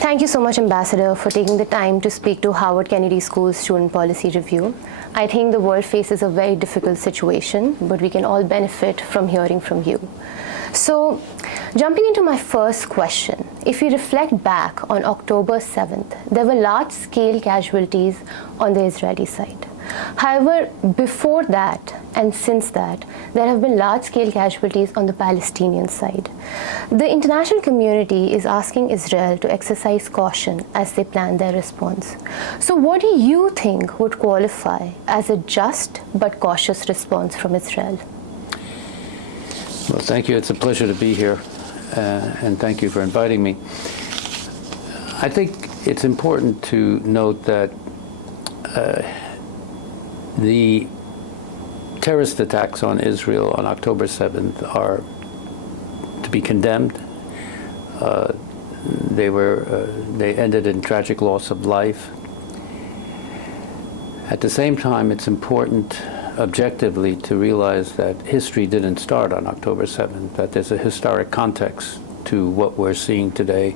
Thank you so much, Ambassador, for taking the time to speak to Howard Kennedy School's Student Policy Review. I think the world faces a very difficult situation, but we can all benefit from hearing from you. So, jumping into my first question, if we reflect back on October 7th, there were large-scale casualties on the Israeli side. However, before that and since that, there have been large-scale casualties on the Palestinian side. The international community is asking Israel to exercise caution as they plan their response. So what do you think would qualify as a just but cautious response from Israel? Well, thank you. It's a pleasure to be here, and thank you for inviting me. I think it's important to note that the terrorist attacks on Israel on October 7th are to be condemned. They ended in tragic loss of life. At the same time, it's important objectively to realize that history didn't start on October 7th, that there's a historic context to what we're seeing today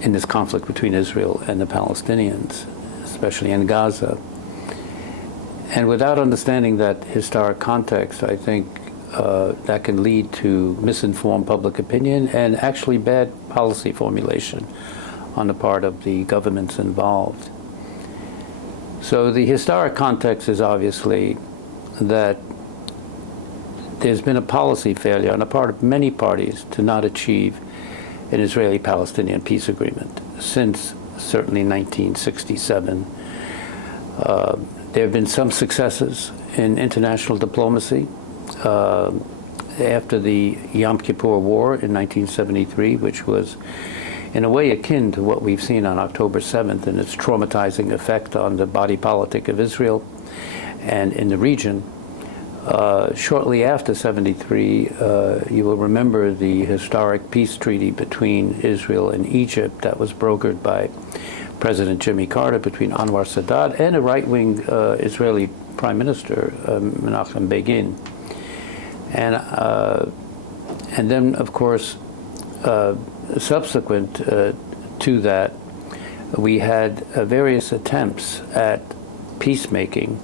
in this conflict between Israel and the Palestinians, especially in Gaza. And without understanding that historic context, I think that can lead to misinformed public opinion and actually bad policy formulation on the part of the governments involved. So the historic context is obviously that there's been a policy failure on the part of many parties to not achieve an Israeli-Palestinian peace agreement since certainly 1967. There have been some successes in international diplomacy after the Yom Kippur War in 1973, which was in a way akin to what we've seen on October 7th and its traumatizing effect on the body politic of Israel and in the region. Shortly after 73, you will remember the historic peace treaty between Israel and Egypt that was brokered by President Jimmy Carter, between Anwar Sadat and a right-wing Israeli Prime Minister, Menachem Begin. And then, of course, subsequent to that, we had various attempts at peacemaking,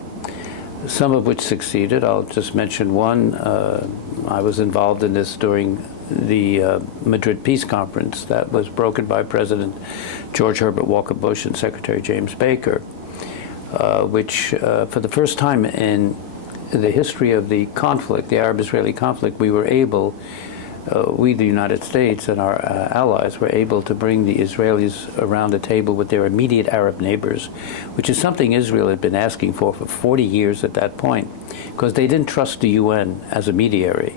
some of which succeeded. I'll just mention one. I was involved in this during the Madrid Peace Conference that was brokered by President George Herbert Walker Bush and Secretary James Baker, which for the first time in the history of the conflict, the Arab-Israeli conflict, we were able, we, the United States and our allies, were able to bring the Israelis around a table with their immediate Arab neighbors, which is something Israel had been asking for 40 years at that point, because they didn't trust the UN as a mediator.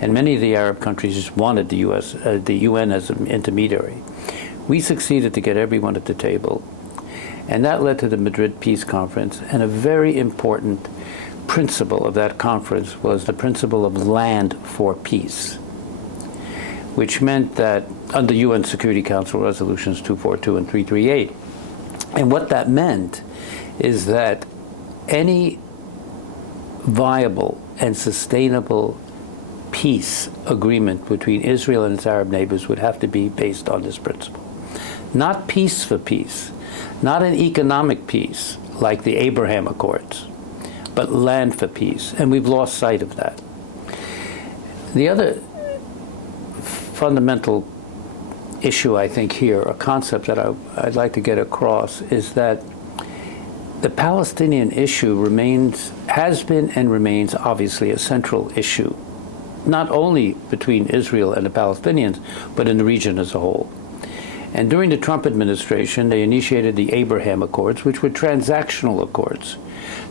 And many of the Arab countries just wanted the UN as an intermediary. We succeeded to get everyone at the table. And that led to the Madrid Peace Conference. And a very important principle of that conference was the principle of land for peace, which meant that under UN Security Council Resolutions 242 and 338. And what that meant is that any viable and sustainable peace agreement between Israel and its Arab neighbors would have to be based on this principle. Not peace for peace, not an economic peace like the Abraham Accords, but land for peace. And we've lost sight of that. The other fundamental issue, I think, here, a concept that I'd like to get across, is that the Palestinian issue has been and remains obviously a central issue, not only between Israel and the Palestinians, but in the region as a whole. And during the Trump administration, they initiated the Abraham Accords, which were transactional accords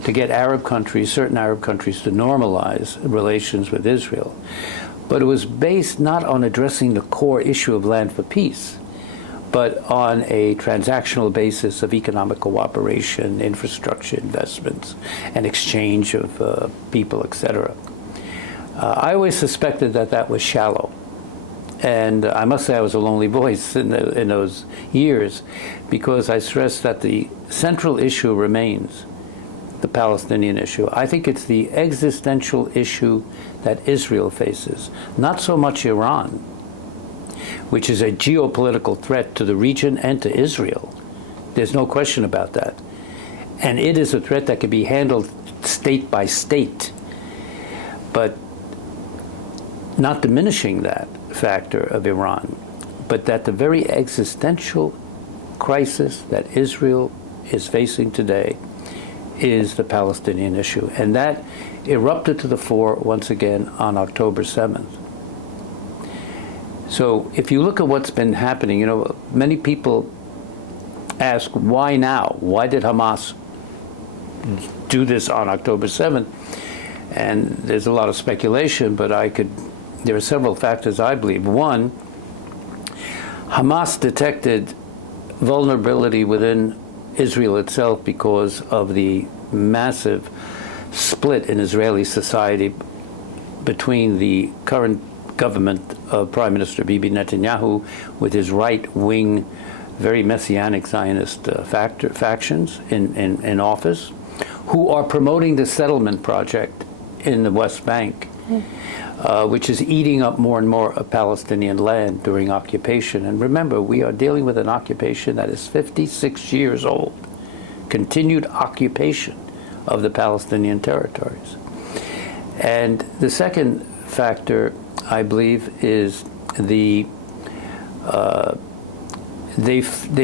to get certain Arab countries to normalize relations with Israel. But it was based not on addressing the core issue of land for peace, but on a transactional basis of economic cooperation, infrastructure investments, and exchange of people, etc. I always suspected that that was shallow. And I must say I was a lonely voice in those years, because I stressed that the central issue remains the Palestinian issue. I think it's the existential issue that Israel faces, not so much Iran. which is a geopolitical threat to the region and to Israel. There's no question about that. And it is a threat that can be handled state by state. But not diminishing that factor of Iran, but that the very existential crisis that Israel is facing today is the Palestinian issue. And that erupted to the fore once again on October 7th. So if you look at what's been happening, many people ask, why now? Why did Hamas do this on October 7th? And there's a lot of speculation, but there are several factors, I believe. One, Hamas detected vulnerability within Israel itself because of the massive split in Israeli society between the current government of Prime Minister Bibi Netanyahu with his right-wing, very messianic Zionist factions in office, who are promoting the settlement project in the West Bank, which is eating up more and more of Palestinian land during occupation. And remember, we are dealing with an occupation that is 56 years old, continued occupation of the Palestinian territories. And the second factor, I believe, is they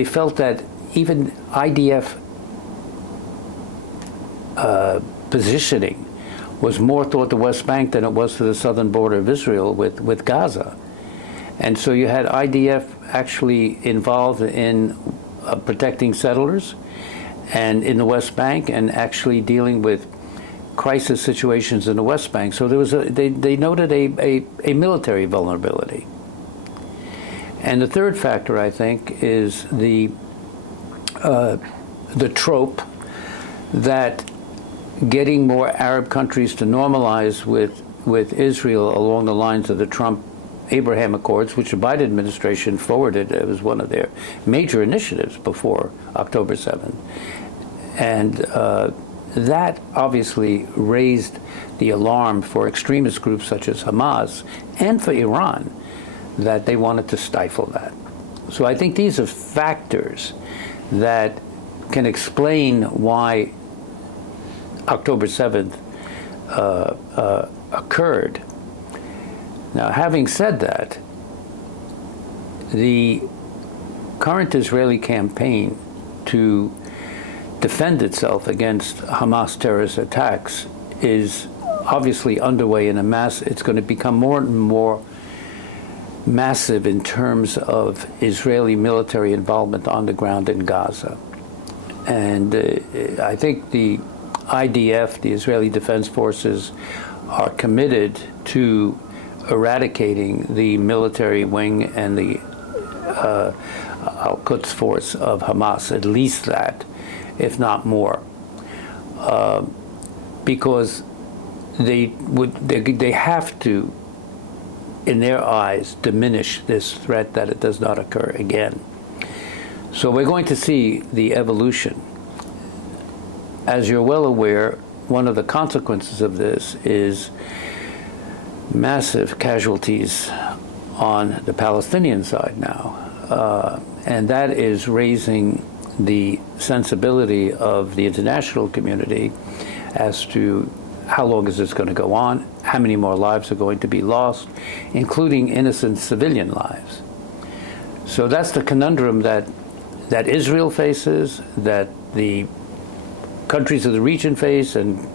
felt that even IDF positioning was more toward the West Bank than it was to the southern border of Israel with Gaza. And so you had IDF actually involved in protecting settlers and in the West Bank and actually dealing with crisis situations in the West Bank. So there was they noted a military vulnerability. And the third factor, I think, is the trope that getting more Arab countries to normalize with Israel along the lines of the Trump-Abraham Accords, which the Biden administration forwarded. It was one of their major initiatives before October 7th. And that obviously raised the alarm for extremist groups such as Hamas and for Iran, that they wanted to stifle that. So I think these are factors that can explain why October 7th occurred. Now, having said that, the current Israeli campaign to defend itself against Hamas terrorist attacks is obviously underway in it's going to become more and more massive in terms of Israeli military involvement on the ground in Gaza. And I think the IDF, the Israeli Defense Forces, are committed to eradicating the military wing and the Al-Quds force of Hamas, at least that, if not more, because they have to, in their eyes, diminish this threat that it does not occur again. So we're going to see the evolution. As you're well aware, one of the consequences of this is massive casualties on the Palestinian side now. And that is raising the sensibility of the international community as to how long is this going to go on, how many more lives are going to be lost, including innocent civilian lives. So that's the conundrum that Israel faces, that the countries of the region face, and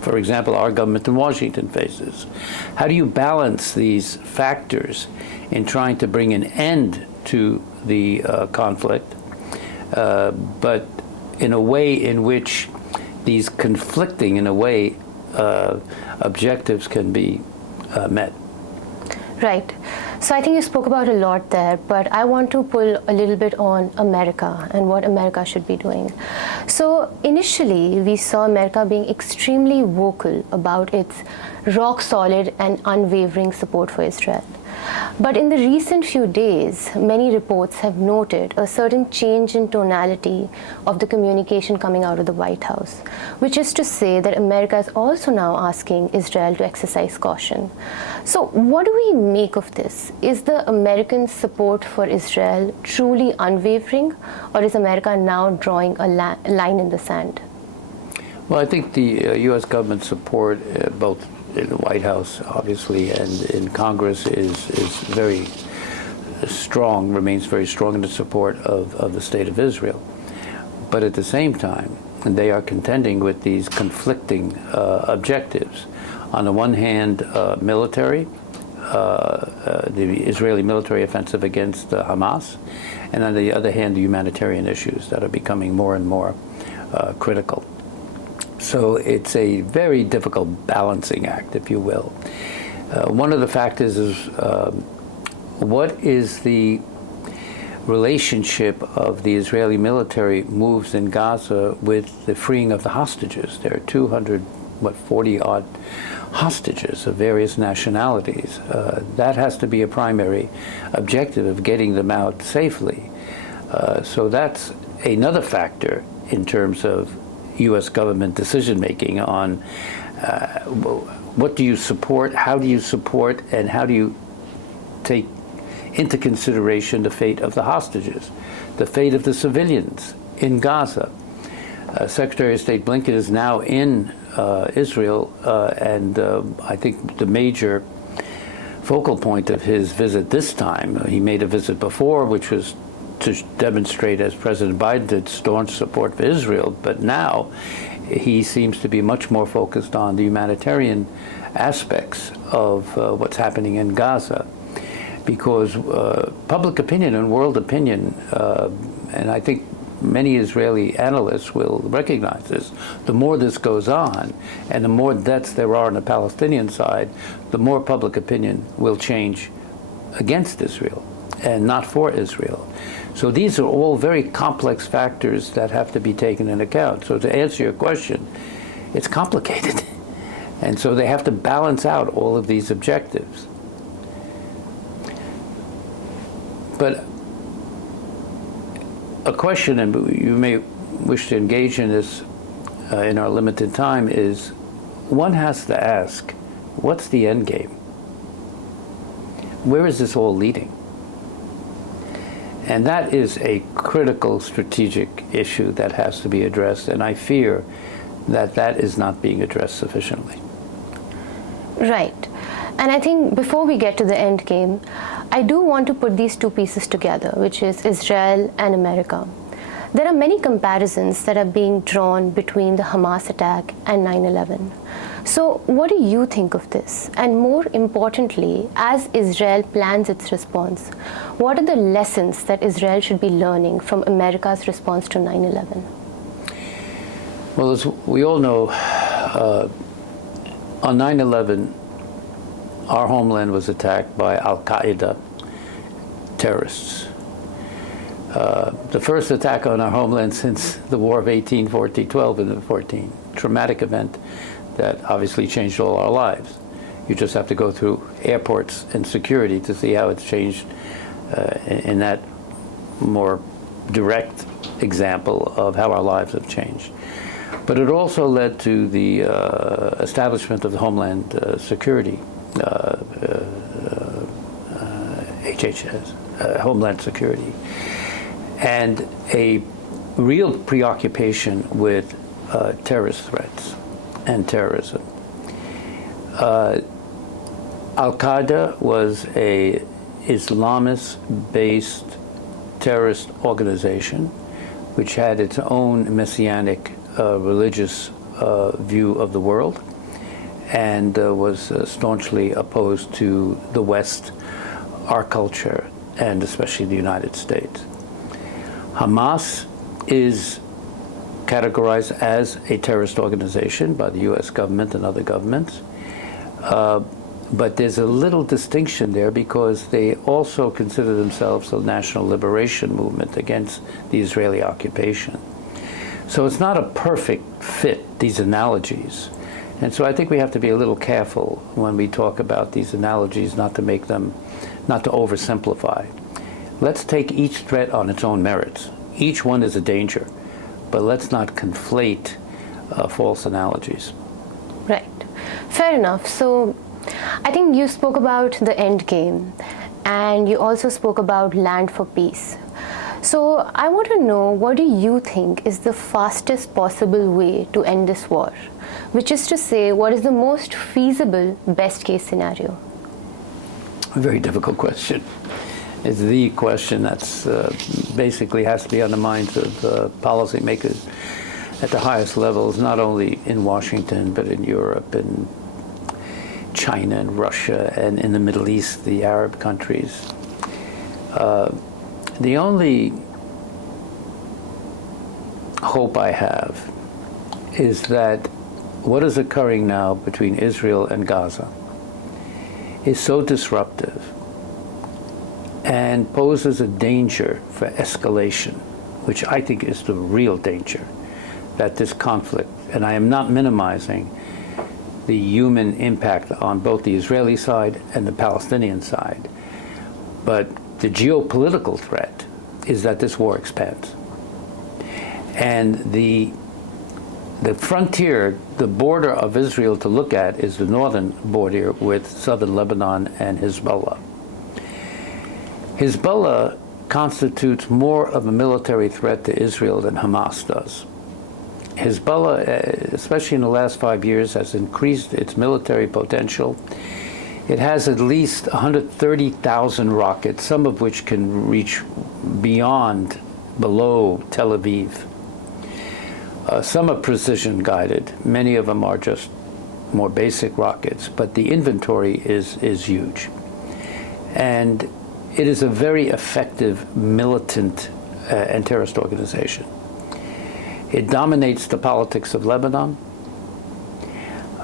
for example, our government in Washington faces. How do you balance these factors in trying to bring an end to the conflict, but in a way in which these conflicting, in a way, objectives can be met? Right. So I think you spoke about a lot there, but I want to pull a little bit on America and what America should be doing. So initially, we saw America being extremely vocal about its rock-solid and unwavering support for Israel. But in the recent few days, many reports have noted a certain change in tonality of the communication coming out of the White House, which is to say that America is also now asking Israel to exercise caution. So what do we make of this? Is the American support for Israel truly unwavering, or is America now drawing a line in the sand? Well, I think the U.S. government support, both in the White House, obviously, and in Congress, is very strong, remains very strong in the support of the State of Israel. But at the same time, they are contending with these conflicting objectives. On the one hand, military, the Israeli military offensive against Hamas, and on the other hand, the humanitarian issues that are becoming more and more critical. So it's a very difficult balancing act, if you will. One of the factors is what is the relationship of the Israeli military moves in Gaza with the freeing of the hostages? There are 240-odd hostages of various nationalities. That has to be a primary objective of getting them out safely. So that's another factor in terms of U.S. government decision-making on what do you support, how do you support, and how do you take into consideration the fate of the hostages, the fate of the civilians in Gaza. Secretary of State Blinken is now in Israel, and I think the major focal point of his visit this time, he made a visit before, which was to demonstrate, as President Biden did, staunch support for Israel, but now he seems to be much more focused on the humanitarian aspects of what's happening in Gaza, because public opinion and world opinion, and I think many Israeli analysts will recognize this, the more this goes on and the more deaths there are on the Palestinian side, the more public opinion will change against Israel and not for Israel. So these are all very complex factors that have to be taken into account. So to answer your question, it's complicated. And so they have to balance out all of these objectives. But a question, and you may wish to engage in this in our limited time, is one has to ask, what's the end game? Where is this all leading? And that is a critical strategic issue that has to be addressed, and I fear that that is not being addressed sufficiently. Right. And I think before we get to the end game, I do want to put these two pieces together, which is Israel and America. There are many comparisons that are being drawn between the Hamas attack and 9/11. So what do you think of this? And more importantly, as Israel plans its response, what are the lessons that Israel should be learning from America's response to 9/11? Well, as we all know, on 9/11, our homeland was attacked by Al-Qaeda terrorists. The first attack on our homeland since the War of 1812 and 14. Traumatic event that obviously changed all our lives. You just have to go through airports and security to see how it's changed in that more direct example of how our lives have changed. But it also led to the establishment of the Homeland Security, HHS, Homeland Security, and a real preoccupation with terrorist threats and terrorism. Al-Qaeda was a Islamist-based terrorist organization which had its own messianic religious view of the world and was staunchly opposed to the West, our culture, and especially the United States. Hamas is categorized as a terrorist organization by the U.S. government and other governments. But there's a little distinction there because they also consider themselves a national liberation movement against the Israeli occupation. So it's not a perfect fit, these analogies. And so I think we have to be a little careful when we talk about these analogies, not to oversimplify. Let's take each threat on its own merits. Each one is a danger, but let's not conflate false analogies. Right. Fair enough. So I think you spoke about the end game, and you also spoke about land for peace. So I want to know, what do you think is the fastest possible way to end this war? Which is to say, what is the most feasible best case scenario? A very difficult question. It's the question that's basically has to be on the minds of policymakers at the highest levels, not only in Washington, but in Europe and China and Russia and in the Middle East, the Arab countries. The only hope I have is that what is occurring now between Israel and Gaza is so disruptive and poses a danger for escalation, which I think is the real danger, that this conflict, and I am not minimizing the human impact on both the Israeli side and the Palestinian side, but the geopolitical threat is that this war expands. And the frontier, the border of Israel to look at is the northern border with southern Lebanon and Hezbollah. Hezbollah constitutes more of a military threat to Israel than Hamas does. Hezbollah, especially in the last 5 years, has increased its military potential. It has at least 130,000 rockets, some of which can reach below Tel Aviv. Some are precision guided. Many of them are just more basic rockets, but the inventory is huge. And it is a very effective militant and terrorist organization. It dominates the politics of Lebanon,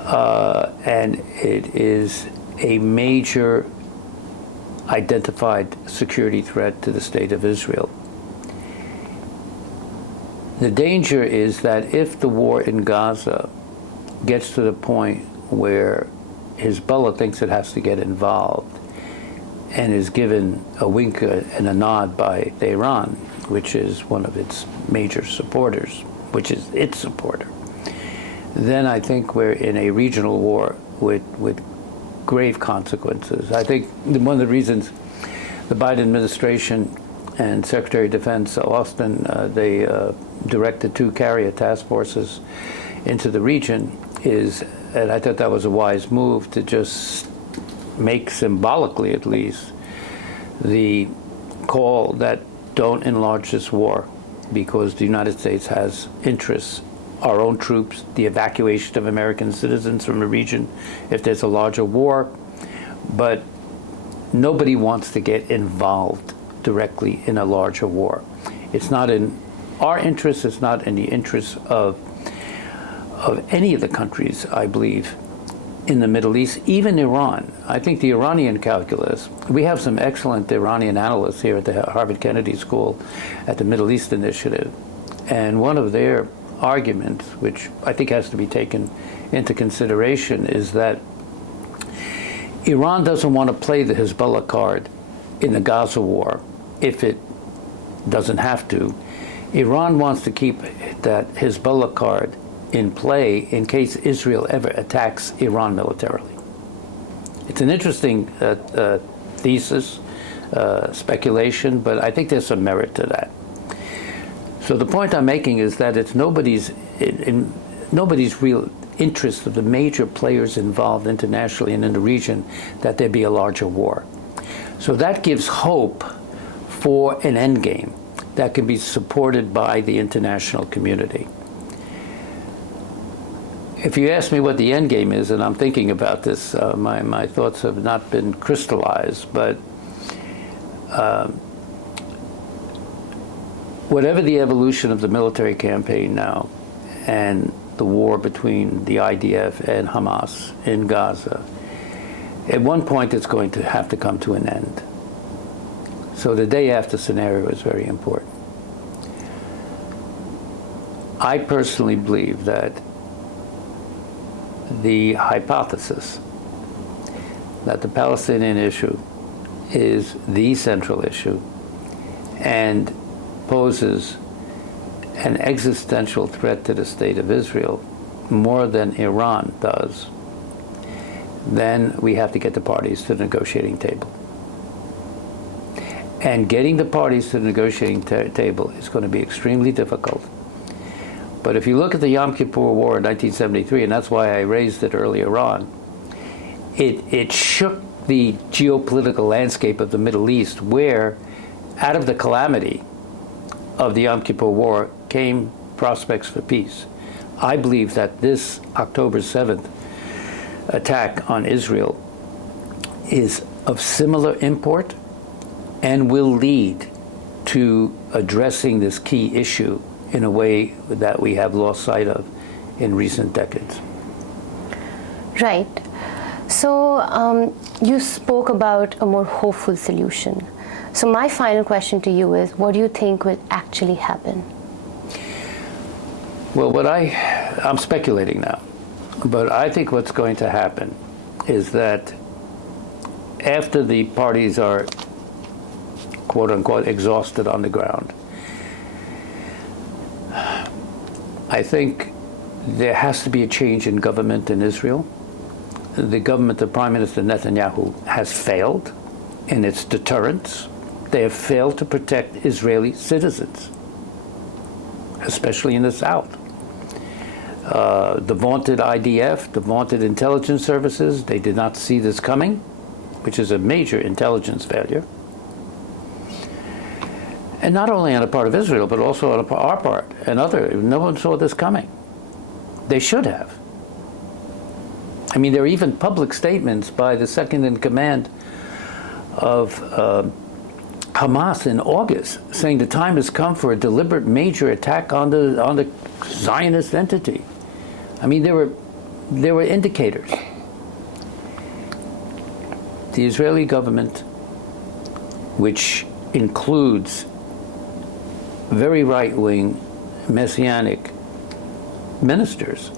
and it is a major identified security threat to the state of Israel. The danger is that if the war in Gaza gets to the point where Hezbollah thinks it has to get involved and is given a wink and a nod by Iran, which is one of its major supporters, which is its supporter, then I think we're in a regional war with grave consequences. I think one of the reasons the Biden administration and Secretary of Defense Austin, they directed 2 carrier task forces into the region is, and I thought that was a wise move, to just make symbolically at least the call that don't enlarge this war, because the United States has interests, our own troops, the evacuation of American citizens from the region if there's a larger war, but nobody wants to get involved directly in a larger war. It's not in our interest, it's not in the interest of any of the countries, I believe, in the Middle East, even Iran. I think the Iranian calculus, we have some excellent Iranian analysts here at the Harvard Kennedy School at the Middle East Initiative, and one of their arguments, which I think has to be taken into consideration, is that Iran doesn't want to play the Hezbollah card in the Gaza war if it doesn't have to. Iran wants to keep that Hezbollah card in play in case Israel ever attacks Iran militarily. It's an interesting thesis, speculation, but I think there's some merit to that. So the point I'm making is that it's nobody's real interest of the major players involved internationally and in the region that there be a larger war. So that gives hope for an endgame that can be supported by the international community. If you ask me what the end game is, and I'm thinking about this, my thoughts have not been crystallized, but whatever the evolution of the military campaign now and the war between the IDF and Hamas in Gaza, at one point it's going to have to come to an end. So the day after scenario is very important. I personally believe that the hypothesis that the Palestinian issue is the central issue and poses an existential threat to the state of Israel more than Iran does, then we have to get the parties to the negotiating table. And getting the parties to the negotiating table is going to be extremely difficult. But if you look at the Yom Kippur War in 1973, and that's why I raised it earlier on, it shook the geopolitical landscape of the Middle East, where out of the calamity of the Yom Kippur War came prospects for peace. I believe that this October 7th attack on Israel is of similar import and will lead to addressing this key issue in a way that we have lost sight of in recent decades. Right. So you spoke about a more hopeful solution. So my final question to you is, what do you think will actually happen? Well, I'm speculating now, but I think what's going to happen is that after the parties are, quote unquote, exhausted on the ground, I think there has to be a change in government in Israel. The government of Prime Minister Netanyahu has failed in its deterrence. They have failed to protect Israeli citizens, especially in the south. The vaunted IDF, the vaunted intelligence services, they did not see this coming, which is a major intelligence failure. And not only on the part of Israel, but also on our part and no one saw this coming. They should have. I mean, there are even public statements by the second in command of Hamas in August saying the time has come for a deliberate major attack on the Zionist entity. I mean, there were indicators. The Israeli government, which includes very right-wing messianic ministers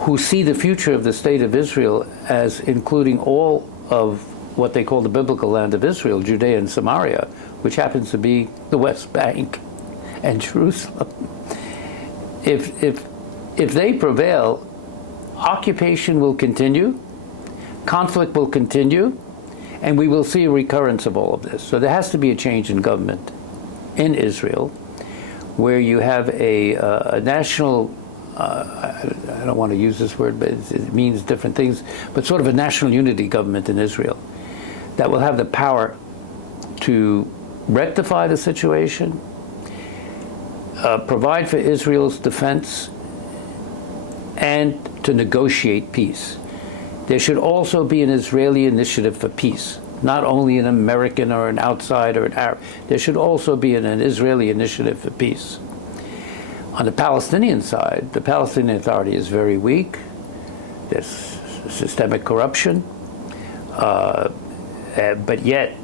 who see the future of the state of Israel as including all of what they call the biblical land of Israel, Judea and Samaria, which happens to be the West Bank and Jerusalem. If they prevail, occupation will continue, conflict will continue, and we will see a recurrence of all of this. So there has to be a change in government in Israel, where you have a national, I don't want to use this word, but it means different things, but sort of a national unity government in Israel that will have the power to rectify the situation, provide for Israel's defense, and to negotiate peace. There should also be an Israeli initiative for peace, not only an American or an outside or an Arab. There should also be an Israeli initiative for peace. On the Palestinian side, the Palestinian Authority is very weak. There's systemic corruption. But yet,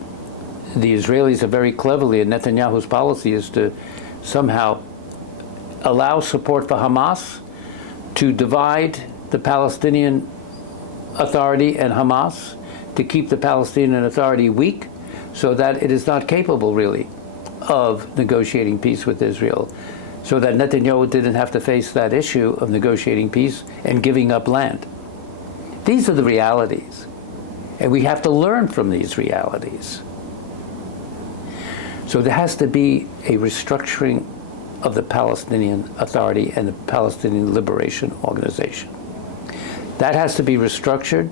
the Israelis are very cleverly, and Netanyahu's policy is to somehow allow support for Hamas, to divide the Palestinian Authority and Hamas, to keep the Palestinian Authority weak so that it is not capable, really, of negotiating peace with Israel, so that Netanyahu didn't have to face that issue of negotiating peace and giving up land. These are the realities, and we have to learn from these realities. So there has to be a restructuring of the Palestinian Authority and the Palestinian Liberation Organization. That has to be restructured.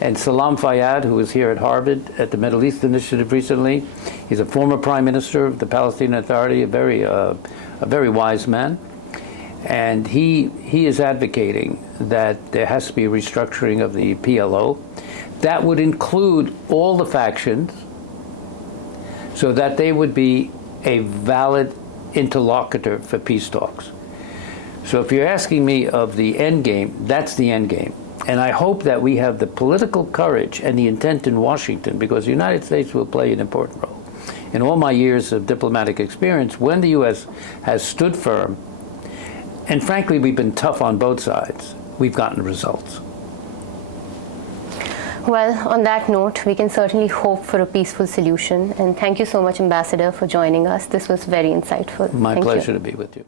And Salam Fayyad, who was here at Harvard at the Middle East Initiative recently, he's a former prime minister of the Palestinian Authority, a very wise man. And he is advocating that there has to be a restructuring of the PLO. That would include all the factions so that they would be a valid interlocutor for peace talks. So if you're asking me of the end game, that's the end game. And I hope that we have the political courage and the intent in Washington, because the United States will play an important role. In all my years of diplomatic experience, when the U.S. has stood firm, and frankly, we've been tough on both sides, we've gotten results. Well, on that note, we can certainly hope for a peaceful solution. And thank you so much, Ambassador, for joining us. This was very insightful. My Thank you. pleasure to be with you.